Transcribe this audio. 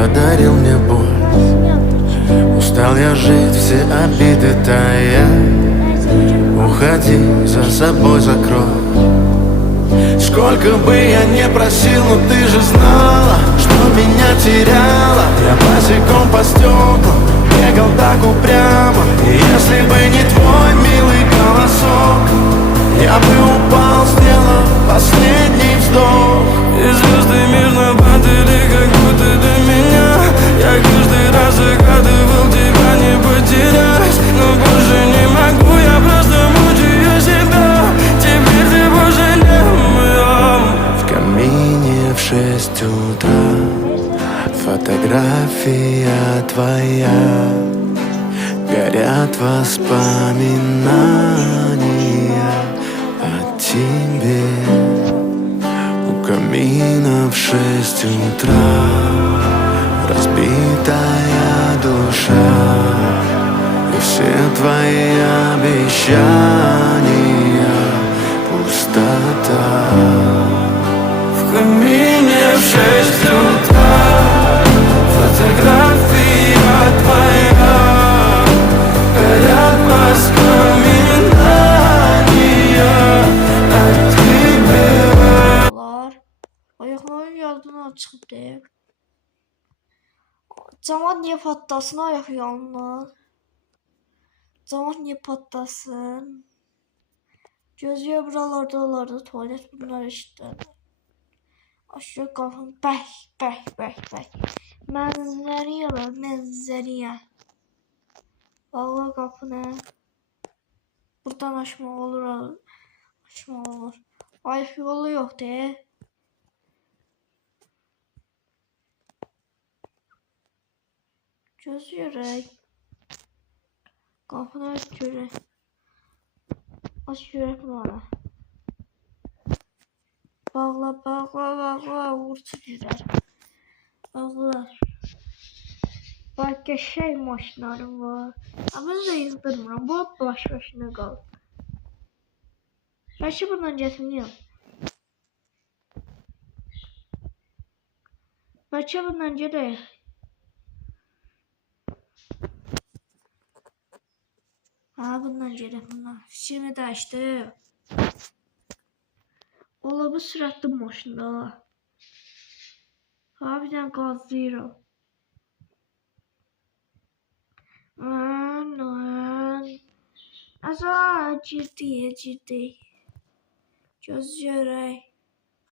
подарил мне боль. Устал я жить, все обиды тая. Уходи, за собой закрой. Сколько бы я не просил, но ты же знала, что меня теряла. Я босиком по стеклам бегал так упрямо. И если бы не твой милый голосок, я бы упал, сделав последний вздох. И звезды мирно падали, как будто до меня. Я каждый раз загадывал тебя не потерять, но больше не могу, я просто мучаю себя. Теперь ты больше не моя. В камине в 6 утра фотография твоя. Горят воспоминания о тебе. У камина в 6 утра разбитая душа. И все твои обещания пустота. В камине в 6 утра фотография твоя. Горят воспоминания о тебе. Ayaklarım yadına çıxdı. Camaat niye patlasın ayak yanına? Camaat niye patlasın? Gözüyor buralarda tuvalet bunlar işte. Aşağı qapını bəh. Mənzəriyə var, mənzəriyə. Bağla qapını. Buradan açmaq olur. Ayaq yolu yoxdur. Göz görək. Qapını aç görək. Aç görək bunları. Bağla. Uğurcu güzel. Bağla. Bak qəşəng maşınlarım var. Amma da yığdırmıram. Bu başına qal. Bəlkə bundan getməyəm. Bəlkə bundan gedək. Bundan gedək bundan. Fikrimi dəyişdim. Ola bu sürətli maşında. Bir dənə qazlayıram. Girdi. Göz görək.